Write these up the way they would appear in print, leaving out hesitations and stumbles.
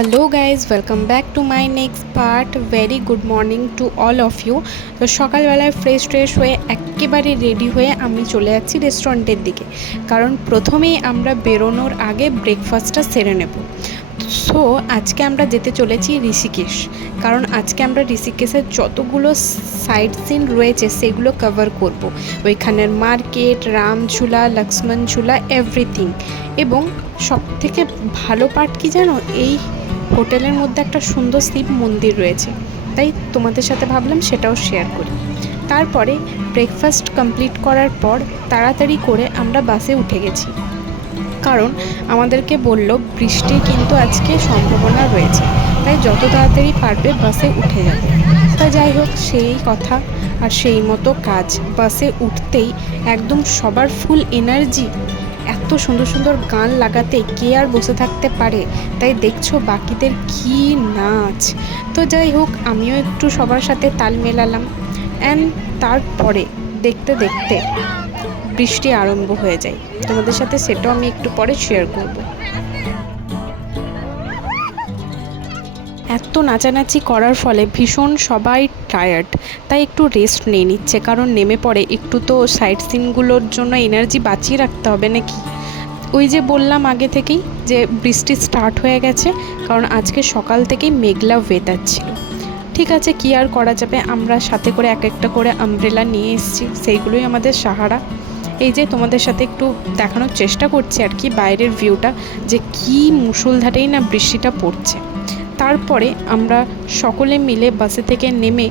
Hello guys, welcome back to my next part. Very good morning to all of you. তো সকালবেলায় fresh হয়ে একেবারে ready হয়ে আমি চলে যাচ্ছি রেস্টুরেন্টের দিকে, কারণ প্রথমেই আমরা বেরোনোর আগে ব্রেকফাস্টটা সেরে নেব। সো আজকে আমরা যেতে চলেছি ঋষিকেশ, কারণ আজকে আমরা ঋষিকেশের যতগুলো সাইট সিন রয়েছে সেগুলো কভার করব। ওইখানের মার্কেট, রামঝুলা, লক্ষ্মণ ঝুলা, এভরিথিং। এবং সবথেকে ভালো পার্ট কি জানো, এই হোটেলের মধ্যে একটা সুন্দর শিব মন্দির রয়েছে, তাই তোমাদের সাথে ভাবলাম সেটাও শেয়ার করি। তারপরে ব্রেকফাস্ট কমপ্লিট করার পর তাড়াতাড়ি করে আমরা বাসে উঠে গেছি, কারণ আমাদেরকে বলল বৃষ্টির কিন্তু আজকে সম্ভাবনা রয়েছে, তাই যত তাড়াতাড়ি পারবে বাসে উঠে যাবে। তা যাই হোক, সেই কথা আর সেই মতো কাজ। বাসে উঠতেই একদম সবার ফুল এনার্জি। এত সুন্দর সুন্দর গান লাগাতে কে আর বসে থাকতে পারে, তাই দেখছো বাকিদের কি নাচ। তো যাই হোক, আমিও একটু সবার সাথে তাল মেলালাম। অ্যান্ড তারপরে দেখতে দেখতে বৃষ্টি আরম্ভ হয়ে যায়। তোমাদের সাথে সেটাও আমি একটু পরে শেয়ার করব। এত নাচানাচি করার ফলে ভীষণ সবাই টায়ার্ড, তাই একটু রেস্ট নিয়ে নিচ্ছে, কারণ নেমে পড়ে একটু তো সাইট সিনগুলোর জন্য এনার্জি বাঁচিয়ে রাখতে হবে নাকি। ওই যে বললাম আগে থেকেই যে বৃষ্টি স্টার্ট হয়ে গেছে, কারণ আজকে সকাল থেকেই মেঘলা ওয়েদার ছিল। ঠিক আছে, কি আর করা যাবে, আমরা সাথে করে এক একটা করে আমব্রেলা নিয়ে এসেছি, সেইগুলোই আমাদের সাহারা। এই যে তোমাদের সাথে একটু দেখানোর চেষ্টা করছি আর কি বাইরের ভিউটা, যে কি মুষলধারেই না বৃষ্টিটা পড়ছে। তারপরে আমরা সকলে মিলে বাসে থেকে নেমে,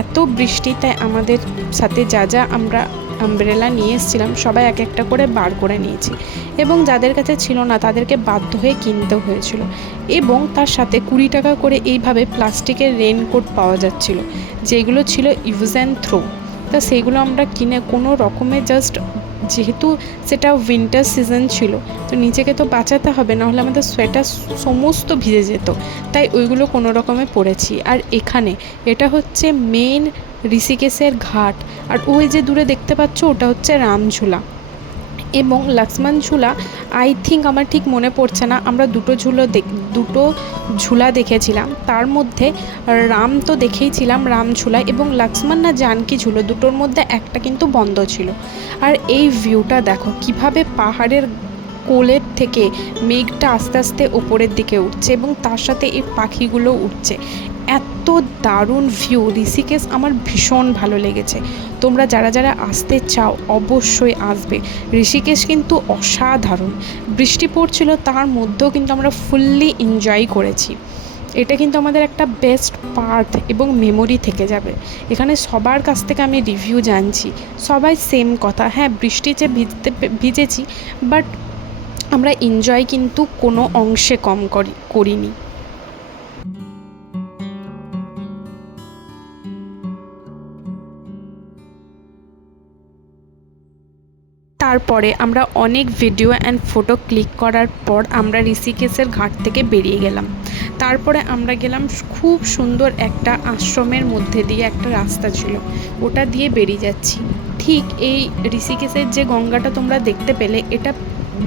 এত বৃষ্টি তাই আমাদের সাথে যা আমরা আমব্রেলা নিয়ে এসেছিলাম সবাই এক একটা করে বার করে নিয়েছি, এবং যাদের কাছে ছিল না তাদেরকে বাধ্য হয়ে কিনতে হয়েছিল। এবং তার সাথে 20 টাকা করে এইভাবে প্লাস্টিকের রেনকোট পাওয়া যাচ্ছিল, যেগুলো ছিল ইউজ অ্যান্ড থ্রো। তা সেইগুলো আমরা কিনে কোনো রকমে জাস্ট, যেহেতু সেটা উইন্টার সিজন ছিল, তো নিজেকে তো বাঁচাতে হবে, নাহলে আমাদের সোয়েটার সমস্ত ভিজে যেত, তাই ওইগুলো কোনো রকমে পরেছি। আর এখানে এটা হচ্ছে মেন ঋষিকেশের ঘাট, আর ওই যে দূরে দেখতে পাচ্ছ ওটা হচ্ছে রামঝুলা এবং লক্ষ্মণ ঝুলা। আই থিঙ্ক, আমার ঠিক মনে পড়ছে না, আমরা দুটো ঝুলা দেখেছিলাম, তার মধ্যে রাম তো দেখেইছিলাম রামঝুলা, এবং লক্ষ্মণ না জানকী ঝুলো, দুটোর মধ্যে একটা কিন্তু বন্ধ ছিল। আর এই ভিউটা দেখো কিভাবে পাহাড়ের কোলের থেকে মেঘটা আস্তে আস্তে ওপরের দিকে উঠছে, এবং তার সাথে এই পাখিগুলো উঠছে। এত দারুণ ভিউ ঋষিকেশ, আমার ভীষণ ভালো লেগেছে। তোমরা যারা যারা আসতে চাও অবশ্যই আসবে। ঋষিকেশ কিন্তু অসাধারণ। বৃষ্টি পড়ছিল, তার মধ্যেও কিন্তু আমরা ফুললি এনজয় করেছি। এটা কিন্তু আমাদের একটা বেস্ট পার্ট এবং মেমোরি থেকে যাবে। এখানে সবার কাছ থেকে আমি রিভিউ জানছি, সবাই সেম কথা, হ্যাঁ বৃষ্টিতে ভিজেছি, বাট আমরা এনজয় কিন্তু কোনো অংশে কম করিনি। তারপরে আমরা অনেক ভিডিও অ্যান্ড ফটো ক্লিক করার পর আমরা ঋষিকেশের ঘাট থেকে বেরিয়ে গেলাম। তারপরে আমরা গেলাম খুব সুন্দর একটা আশ্রমের মধ্যে দিয়ে, একটা রাস্তা ছিল, ওটা দিয়ে বেরিয়ে যাচ্ছি। ঠিক এই ঋষিকেশের যে গঙ্গাটা তোমরা দেখতে পেলে, এটা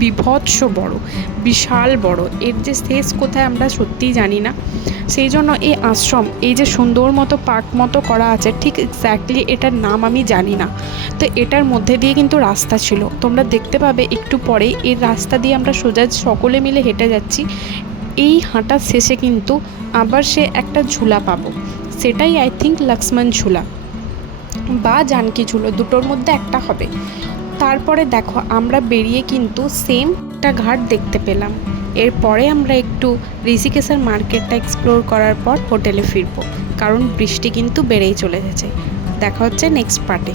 বিভৎস বড়, বিশাল বড়। এর যে শেষ কোথায় আমরা সত্যিই জানি না। সেই জন্য এই আশ্রম, এই যে সুন্দর মতো পার্ক মতো করা আছে, ঠিক এক্স্যাক্টলি এটার নাম আমি জানি না। তো এটার মধ্যে দিয়ে কিন্তু রাস্তা ছিল, তোমরা দেখতে পাবে একটু পরে। এই রাস্তা দিয়ে আমরা সোজা সকলে মিলে হেঁটে যাচ্ছি। এই হাঁটার শেষে কিন্তু আবার সে একটা ঝুলা পাবো, সেটাই আই থিঙ্ক লক্ষ্মণ ঝুলা বা জানকী ঝুলো, দুটোর মধ্যে একটা হবে। তারপরে দেখো আমরা বেরিয়ে কিন্তু সেম একটা ঘাট দেখতে পেলাম। এরপরে আমরা একটু ঋষিকেশের মার্কেটটা এক্সপ্লোর করার পর হোটেলে ফিরবো, কারণ বৃষ্টি কিন্তু বেড়েই চলে গেছে। দেখা হচ্ছে নেক্সট পার্টে।